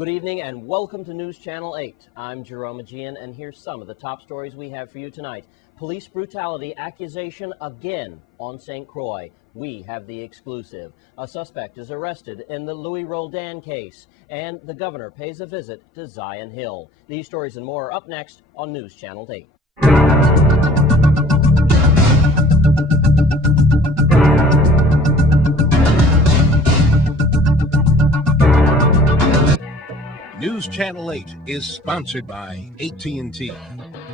Good evening and welcome to News Channel 8. I'm Jerome Aegean, and here's some of the top stories we have for you tonight. Police brutality accusation again on St. Croix. We have the exclusive. A suspect is arrested in the Louis Roldan case, and the governor pays a visit to Zion Hill. These stories and more are up next on News Channel 8. News Channel 8 is sponsored by AT&T.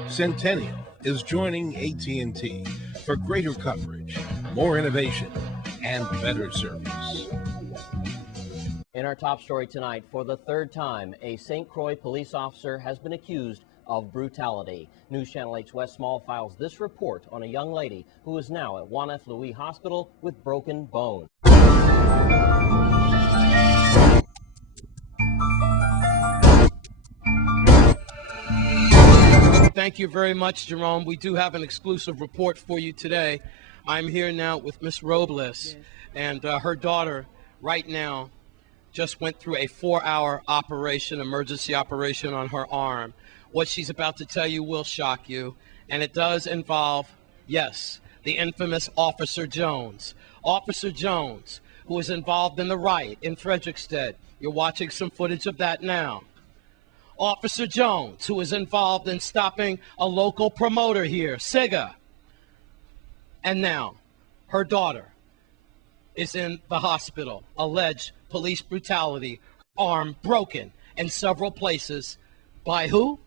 Centennial is joining AT&T for greater coverage, more innovation, and better service. In our top story tonight, for the third time, a St. Croix police officer has been accused of brutality. News Channel 8's Wes Small files this report on a young lady who is now at Juan F. Louis Hospital with broken bones. Thank you very much, Jerome. We do have an exclusive report for you today. I'm here now with Miss Robles, and her daughter right now just went through a 4-hour operation, emergency operation on her arm. What she's about to tell you will shock you, and it does involve, yes, the infamous Officer Jones. Officer Jones, who was involved in the riot in Frederickstead. You're watching some footage of that now. Officer Jones, who was involved in stopping a local promoter here, Siga. And now, her daughter is in the hospital. Alleged police brutality, arm broken in several places. By who?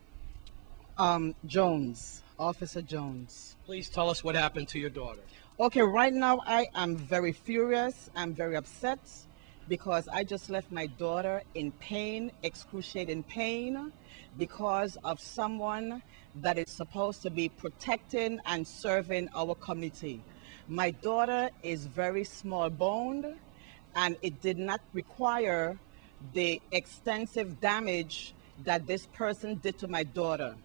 Jones, Officer Jones. Please tell us what happened to your daughter. Okay, right now I am very furious. I'm very upset because I just left my daughter in pain, excruciating pain, because of someone that is supposed to be protecting and serving our community. My daughter is very small-boned, and it did not require the extensive damage that this person did to my daughter.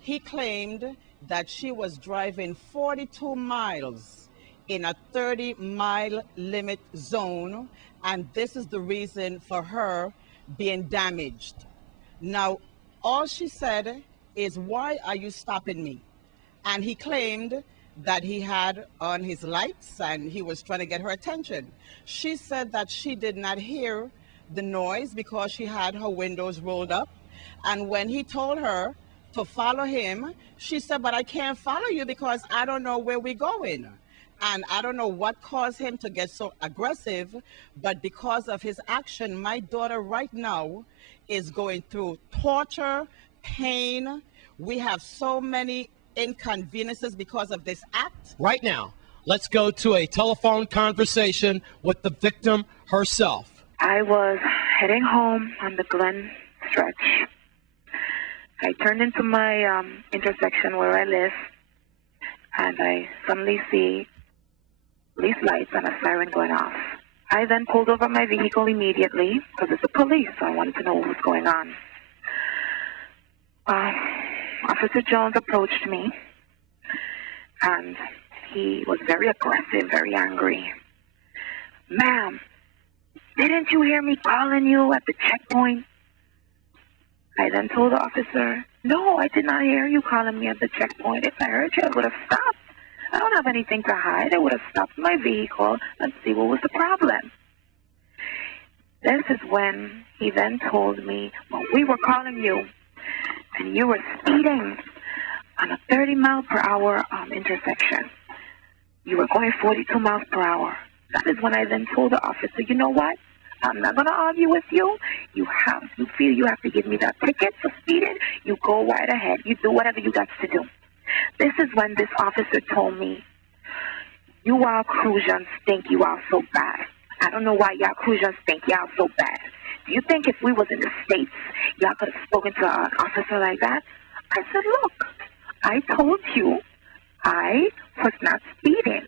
He claimed that she was driving 42 miles in a 30-mile limit zone, and this is the reason for her being damaged. Now, all she said is, "Why are you stopping me?" And he claimed that he had on his lights and he was trying to get her attention. She said that she did not hear the noise because she had her windows rolled up. And when he told her to follow him, she said, "But I can't follow you because I don't know where we're going." And I don't know what caused him to get so aggressive, but because of his action, my daughter right now is going through torture, pain. We have so many inconveniences because of this act. Right now, let's go to a telephone conversation with the victim herself. I was heading home on the Glen stretch. I turned into my intersection where I live, and I suddenly see police lights and a siren going off. I then pulled over my vehicle immediately because it's the police, so I wanted to know what was going on. Officer Jones approached me, and he was very aggressive, very angry. "Ma'am, didn't you hear me calling you at the checkpoint?" I then told the officer, "No, I did not hear you calling me at the checkpoint. If I heard you, I would have stopped. I don't have anything to hide. I would have stopped my vehicle and see what was the problem." This is when he then told me, "Well, we were calling you, and you were speeding on a 30-mile-per-hour intersection. You were going 42 miles per hour." That is when I then told the officer, "You know what? I'm not going to argue with you. You feel you have to give me that ticket for speeding. You go right ahead. You do whatever you got to do." This is when this officer told me, "You all Crucians think you are so bad. I don't know why y'all Crucians think y'all so bad. Do you think if we was in the States, y'all could have spoken to an officer like that?" I said, "Look, I told you I was not speeding."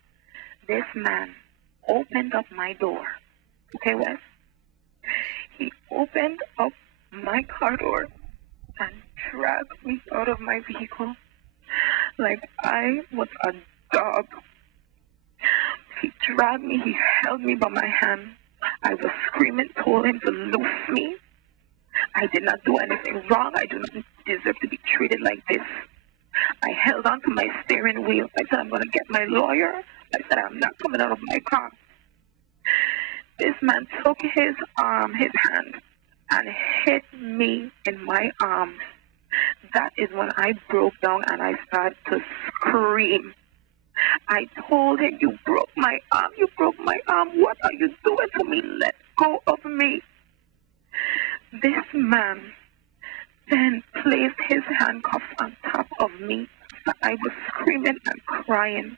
This man opened up my door. Okay, Wes? He opened up my car door and dragged me out of my vehicle like I was a dog. He dragged me, he held me by my hand. I was screaming, told him to loose me. I did not do anything wrong. I do not deserve to be treated like this. I held on to my steering wheel. I said, I'm going to get my lawyer. I said, I'm not coming out of my car. This man took his hand, and hit me in my arm. That is when I broke down and I started to scream. I told him, you broke my arm, you broke my arm. What are you doing to me? Let go of me. This man then placed his handcuffs on top of me. I was screaming and crying.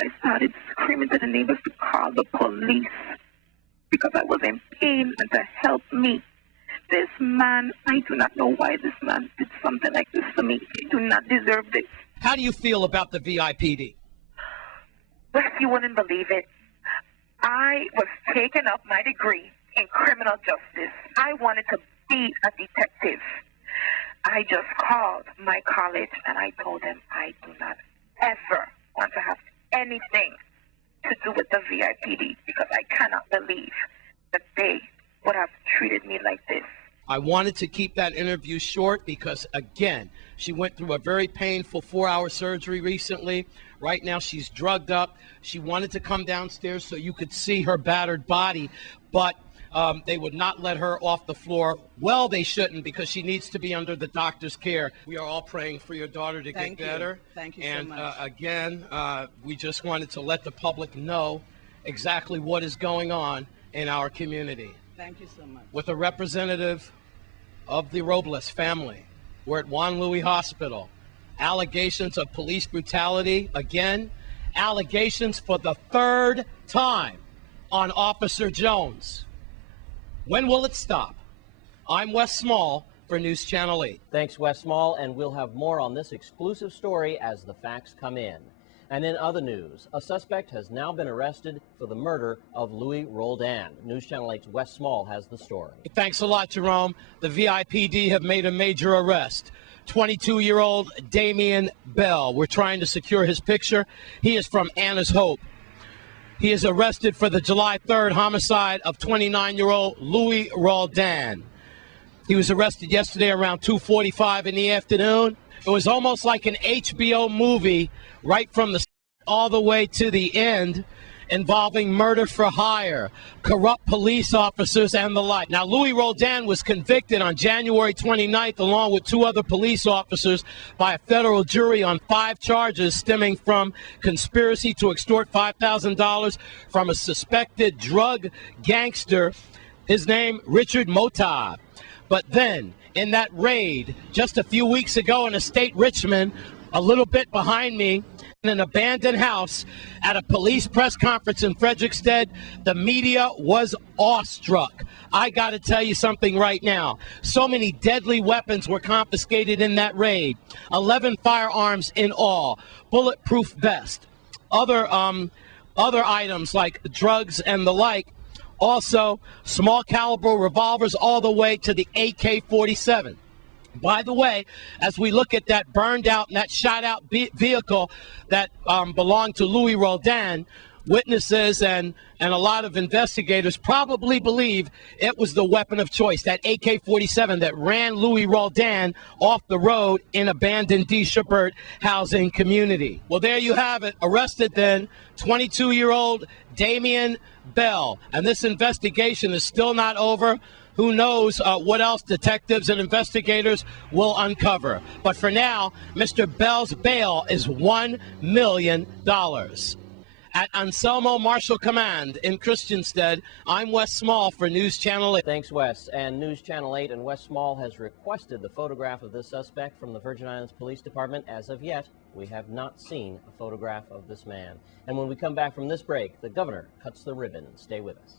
I started screaming to the neighbors to call the police because I was in pain and to help me. This man, I do not know why this man did something like this to me. He do not deserve this. How do you feel about the VIPD? Well, you wouldn't believe it. I was taking up my degree in criminal justice. I wanted to be a detective. I just called my college and I told them I do not ever want to have anything to do with the VIPD because I cannot believe that they would have treated me like this. I wanted to keep that interview short because, again, she went through a very painful 4-hour surgery recently. Right now, she's drugged up. She wanted to come downstairs so you could see her battered body, but they would not let her off the floor. Well, they shouldn't, because she needs to be under the doctor's care. We are all praying for your daughter to get better. Thank you and, so much. Again, we just wanted to let the public know exactly what is going on in our community. Thank you so much. With a representative of the Robles family, we're at Juan Louis Hospital. Allegations of police brutality, again, allegations for the third time on Officer Jones. When will it stop? I'm Wes Small for News Channel 8. Thanks, Wes Small, and we'll have more on this exclusive story as the facts come in. And in other news, a suspect has now been arrested for the murder of Louis Roldan. News Channel 8's Wes Small has the story. Thanks a lot, Jerome. The VIPD have made a major arrest. 22-year-old Damian Bell. We're trying to secure his picture. He is from Anna's Hope. He is arrested for the July 3rd homicide of 29-year-old Louis Roldan. He was arrested yesterday around 2:45 in the afternoon. It was almost like an HBO movie, right from the all the way to the end, involving murder for hire, corrupt police officers, and the like. Now, Louis Roldan was convicted on January 29th, along with 2 other police officers, by a federal jury on 5 charges stemming from conspiracy to extort $5,000 from a suspected drug gangster, his name Richard Mota. But then, in that raid just a few weeks ago in a state Richmond, a little bit behind me, in an abandoned house at a police press conference in Frederickstead, the media was awestruck. I got to tell you something right now. So many deadly weapons were confiscated in that raid. 11 firearms in all, bulletproof vest, other items like drugs and the like. Also, small caliber revolvers all the way to the AK-47. By the way, as we look at that burned out and that shot out vehicle that belonged to Louis Roldan, witnesses and a lot of investigators probably believe it was the weapon of choice, that AK-47 that ran Louis Roldan off the road in abandoned D. Shepard housing community. Well, there you have it. Arrested then, 22-year-old Damian Bell. And this investigation is still not over. Who knows what else detectives and investigators will uncover. But for now, Mr. Bell's bail is $1 million. At Anselmo Marshal Command in Christiansted, I'm Wes Small for News Channel 8. Thanks, Wes. And News Channel 8 and Wes Small has requested the photograph of this suspect from the Virgin Islands Police Department. As of yet, we have not seen a photograph of this man. And when we come back from this break, the governor cuts the ribbon. Stay with us.